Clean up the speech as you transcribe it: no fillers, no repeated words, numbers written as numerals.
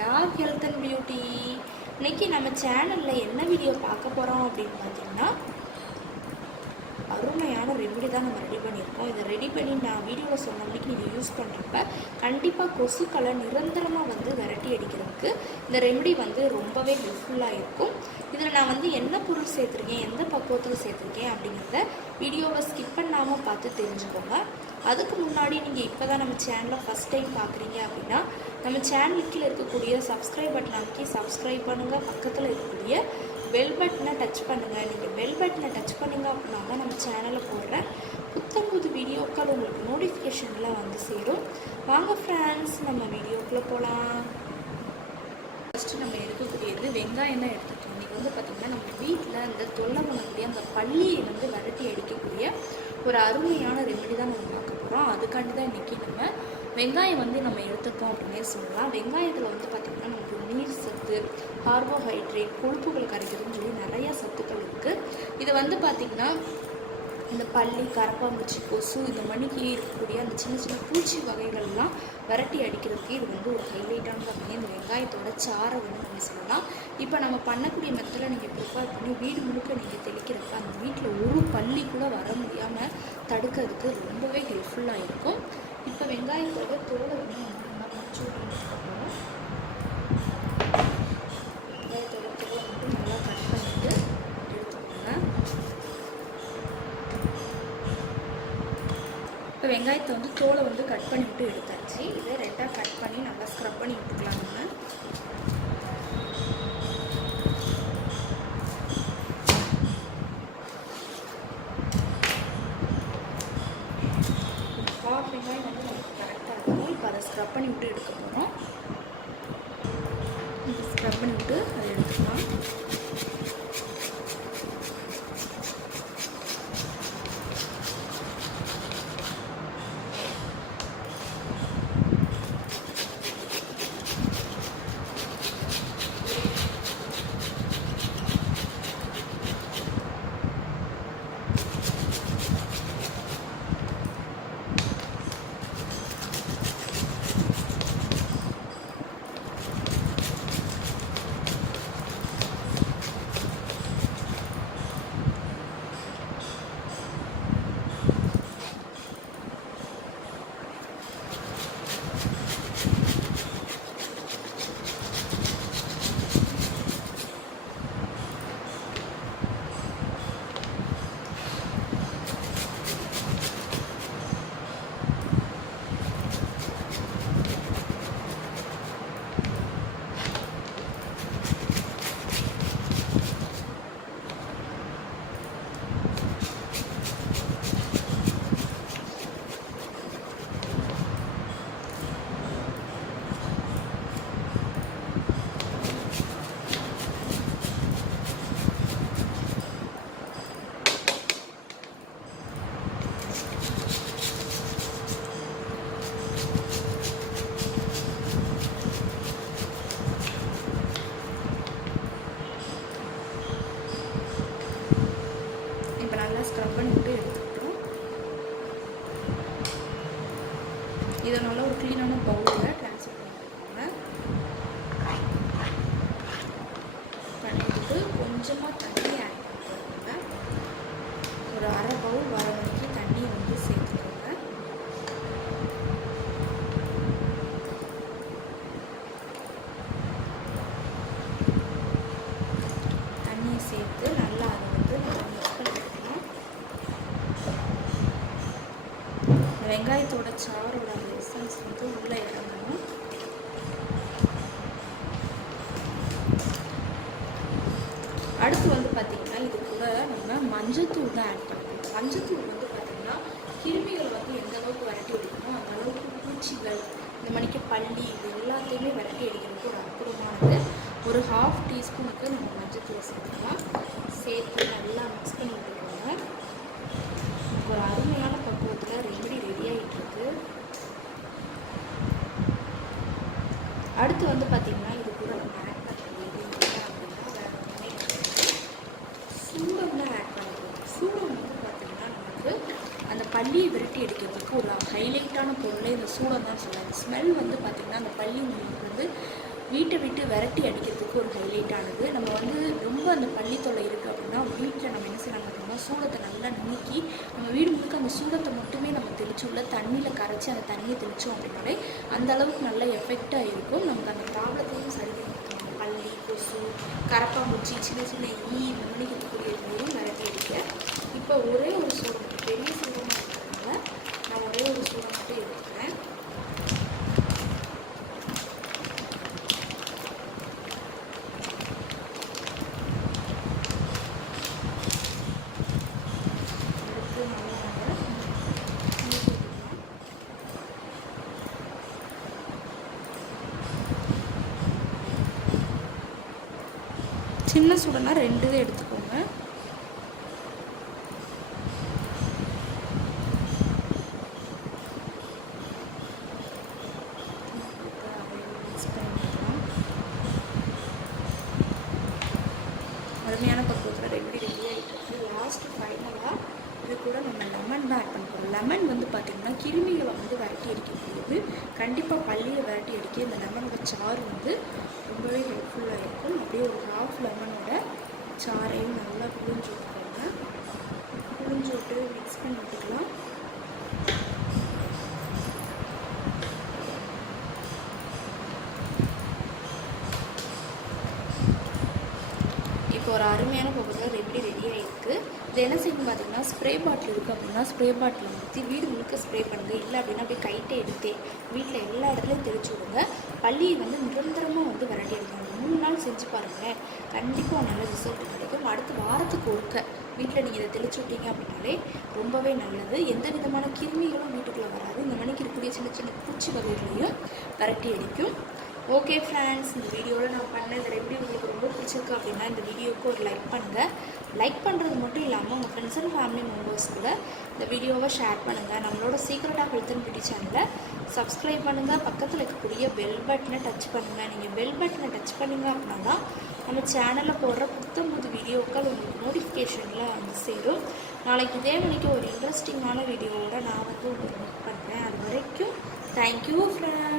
Talk health and beauty. இன்றைக்கி நம்ம சேனலில் என்ன வீடியோ பார்க்க போகிறோம் அப்படின்னு பார்த்தீங்கன்னா, அருமையான ரெமெடி தான் நம்ம ரெடி பண்ணியிருக்கோம். இதை ரெடி பண்ணி நான் வீடியோவில் சொன்ன மணிக்கு நீங்கள் யூஸ் பண்ணுறப்ப கண்டிப்பாக கொசுக்களை நிரந்தரமாக விரட்டி அடிக்கிறதுக்கு இந்த ரெமெடி ரொம்பவே ஹெல்ப்ஃபுல்லாக இருக்கும். இதில் நான் என்ன பொருள் சேர்த்துருக்கேன், எந்த பக்குவத்தில் சேர்த்துருக்கேன் அப்படிங்கிறத வீடியோவை ஸ்கிப் பண்ணாமல் பார்த்து தெரிஞ்சுக்கோங்க. அதுக்கு முன்னாடி நீங்கள் இப்போ தான் நம்ம சேனலை ஃபஸ்ட் டைம் பார்க்குறீங்க அப்படின்னா நம்ம சேனலுக்கு இருக்கக்கூடிய சப்ஸ்கிரைப் பட்டன் அமைக்கி சப்ஸ்கிரைப் பண்ணுங்கள். பக்கத்தில் இருக்கக்கூடிய பெல் பட்டனை டச் பண்ணுங்கள். நீங்கள் பெல் பட்டனை டச் பண்ணிங்க அப்படின்னா தான் நம்ம சேனலில் போடுற புது வீடியோக்கள் உங்களுக்கு நோட்டிஃபிகேஷனில் சேரும். வாங்க ஃப்ரெண்ட்ஸ், நம்ம வீடியோக்குள்ளே போகலாம். ஃபஸ்ட்டு நம்ம எடுக்கக்கூடியது வெங்காயம் தான் எடுத்துக்கோம். இன்றைக்கி பார்த்திங்கன்னா நம்ம வீட்டில் அந்த தொல்லை பண்ணக்கூடிய அந்த பள்ளியை விரட்டி அடிக்கக்கூடிய ஒரு அருமையான ரெமெடி தான் நம்ம பார்க்க போகிறோம். அதுக்காண்டி தான் இன்றைக்கி நம்ம வெங்காயம் நம்ம எடுத்துப்போம் அப்படின்னே சொல்லலாம். வெங்காயத்தில் பார்த்திங்கன்னா நமக்கு நீர் சத்து, கார்போஹைட்ரேட், கொழுப்புகள் கரைக்கிறதுன்னு சொல்லி நிறையா சத்துக்கள் இருக்குது. இது பார்த்திங்கன்னா இந்த பள்ளி, கரப்பாம்பூச்சி, கொசு இந்த மணிக்கு இருக்கக்கூடிய அந்த சின்ன சின்ன பூச்சி வகைகள்லாம் விரட்டி அடிக்கிறதுக்கு இது ஒரு ஹைலைட்டான பார்த்தீங்கன்னா இந்த வெங்காயத்தோட சாரை நம்ம சொல்லலாம். இப்போ நம்ம பண்ணக்கூடிய மெத்தடில் நீங்கள் ப்ரிப்பேர் பண்ணி வீடு முழுக்க நீங்கள் தெளிக்கிறப்ப அந்த வீட்டில் ஒரு பள்ளி கூட வர முடியாமல் தடுக்கிறதுக்கு ரொம்பவே ஹெல்ப்ஃபுல்லாக இருக்கும். இப்போ வெங்காயத்தோட தோலை நம்ம முடிச்சு விட்டுருக்கோம். வெங்காயத்தோட தோலை நல்லா கட் பண்ணிட்டு எடுத்துக்கோங்க. இப்போ வெங்காயத்தை தோலை கட் பண்ணிவிட்டு எடுத்தாச்சு. இதை ரெண்டாக கட் பண்ணி நல்லா ஸ்க்ரப் பண்ணி விட்டுக்கலாம். நம்ம ஹாஃப் வெங்காயம் நமக்கு கரெக்டாக இருக்கும். இப்போ அதை ஸ்க்ரப் பண்ணி விட்டு எடுக்க போகிறோம். இப்போ ஸ்க்ரப் பண்ணி விட்டு அதை எடுத்துக்கலாம். ஸ்க்ரப் பண்ணி விட்டு எடுத்துக்கிட்டோம். இதை நல்லா ஒரு க்ளீனான பவுலில் ட்ரான்ஸ்ஃபர் பண்ணிக்கோங்க. பண்ணிவிட்டு கொஞ்சமாக தண்ணி ஆட் பண்ணிக்கோங்க. ஒரு அரை பவுல் வர வரைக்கும் தண்ணியை சேர்த்துக்கோங்க. தண்ணியை சேர்த்து நல்லா அதை மிக்ஸ் பண்ணிக்கணும். வெங்காயத்தோட சாரோட அந்த எசன்ஸ் உள்ளே இறங்கணும். அடுத்து பார்த்திங்கன்னா இது கூட நம்ம மஞ்சத்தூள் தான் ஆட் பண்ணணும். மஞ்சத்தூள் பார்த்திங்கன்னா கிருமிகளை எந்த அளவுக்கு விரட்டி அடிக்கணும் அந்த அளவுக்கு பூச்சிகள், இந்த மணிக்கு பள்ளி, இது எல்லாத்தையுமே விரட்டி அடிக்கிறதுக்கு ஒரு அற்புதமானது. ஒரு 1/2 டீஸ்பூனுக்கு நம்ம மஞ்சத்தூள் சேர்த்துக்கலாம். சேர்த்து நல்லா மிக்ஸ் பண்ணி விட்டுக்கோங்க. ஒரு அருமையான பக்குவத்தில் ரெமெடி ரெடி ஆகிட்டுருக்கு. அடுத்து பார்த்திங்கன்னா இது கூட நம்ம ஆட் பண்ணுறது அப்படின்னா வேறு ஒன்றுமே சூடம் தான் ஆட் பண்ணுறோம். சூடம் பார்த்திங்கன்னா நமக்கு அந்த பள்ளியை விரட்டி அடிக்கிறதுக்கு ஒரு ஹைலைட்டான பொருளே இந்த சூடம் தான் சொல்லலாம். ஸ்மெல் பார்த்திங்கன்னா அந்த பள்ளி உங்களுக்கு வீட்டை விட்டு விரட்டி அடிக்கிறதுக்கு ஒரு ஹைலைட் ஆனது. நம்ம வந்து ரொம்ப அந்த பள்ளி தொல்லை இருக்குது அப்படின்னா வீட்டில் நம்ம என்ன செய்யலாம் அப்படின்னா சூடத்தை நல்லா நுணுக்கி நம்ம வீடு முழுக்க அந்த சூடத்தை மட்டுமே நம்ம தெளிச்சு உள்ள தண்ணியில் கரைச்சி அந்த தண்ணியை தெளித்தோம் அப்படின்னாலே அந்த அளவுக்கு நல்ல எஃபெக்டாக இருக்கும். நமக்கு அந்த ப்ராப்ளத்தையும் சரி பண்ணிக்கலாம். பள்ளி, கொசு, கரப்பாம்பூச்சி, சின்ன சின்ன மண்ணிக்கு இருக்கக்கூடிய நோயும் விரட்டி அடிக்க. இப்போ ஒரே ஒரு சூடம், பெரிய சூடமாக இருக்கிறதுனால நான் ஒரே ஒரு சூடம் மட்டும் எடுத்துக்கிறேன். சின்ன சுடனா 2 எடுத்துக்கோங்க. அருமையான பக்குவத்தில் ரெடி ஆகிட்டு இருக்கு. லாஸ்ட் ஃபைனலாக இது கூட நம்ம லெமன் தான் ஆட் பண்ண போகிறோம். லெமன் வந்து பார்த்திங்கன்னா கிருமிகளை வந்து விரட்டி அடிக்கக்கூடியது. கண்டிப்பாக பள்ளியை விரட்டி அடிக்க இந்த லெமனோட சாறு வந்து ரொம்பவே ஹெல்ப்ஃபுல்லாக இருக்கும். அப்படியே ஒரு ஹாஃப் லெமனோட சாறையும் நல்லா புழிஞ்சு விட்டுக்கோங்க. புழிஞ்சு விட்டு மிக்ஸ் பண்ணி விட்டுக்கலாம். இப்போ ஒரு அருமையான பக்குவத்தில் ரெடியாக இருக்குது. இது என்ன செய்யணும் பார்த்தீங்கன்னா ஸ்ப்ரே பாட்டில் இருக்குது அப்படின்னா ஸ்ப்ரே பாட்டில் ஊற்றி வீடு முழுக்க ஸ்ப்ரே பண்ணுங்க. இல்லை அப்படின்னா அப்படியே கைட்டை எடுத்தே வீட்டில் எல்லா இடத்துலையும் தெளிச்சு விடுங்க. பள்ளியை வந்து நிரந்தரமாக வந்து விரட்டி எடுக்கணும். 3 நாள் செஞ்சு பாருங்கள், கண்டிப்பாக நல்ல ரிசல்ட் கிடைக்கும். அடுத்து வாரத்துக்கு ஒருக்க வீட்டில் நீங்கள் இதை தெளிச்சு விட்டீங்க அப்படின்னாலே ரொம்பவே நல்லது. எந்த விதமான கிருமிகளும் வீட்டுக்குள்ளே வராது. இந்த மணிக்கு இருக்கக்கூடிய சின்ன சின்ன பூச்சி வகைகளையும் விரட்டி அடிக்கும். ஓகே ஃப்ரெண்ட்ஸ், இந்த வீடியோவில் நான் பண்ண இந்த ரெமெடி உங்களுக்கு ரொம்ப பிடிச்சிருக்கு அப்படின்னா இந்த வீடியோவுக்கு ஒரு லைக் பண்ணுங்கள். லைக் பண்ணுறது மட்டும் இல்லாமல் உங்கள் ஃப்ரெண்ட்ஸ் அண்ட் ஃபேமிலி மெம்பர்ஸ் கூட இந்த வீடியோவை ஷேர் பண்ணுங்கள். நம்மளோட secret of health and beauty சேனலை சப்ஸ்கிரைப் பண்ணுங்கள். பக்கத்தில் இருக்கக்கூடிய பெல் பட்டனை டச் பண்ணுங்கள். நீங்கள் பெல் பட்டனை டச் பண்ணிங்க அப்படின்னா தான் நம்ம சேனலில் போடுற புத்தம்புது வீடியோக்கள் உங்களுக்கு நோட்டிஃபிகேஷனில் வந்து சேரும். நாளைக்கு இதே மணிக்கு ஒரு இன்ட்ரெஸ்டிங்கான வீடியோவோட நான் வந்து உங்களுக்கு மீட் பண்ணுறேன். அது வரைக்கும் தேங்க்யூ ஃப்ரெண்ட்ஸ்.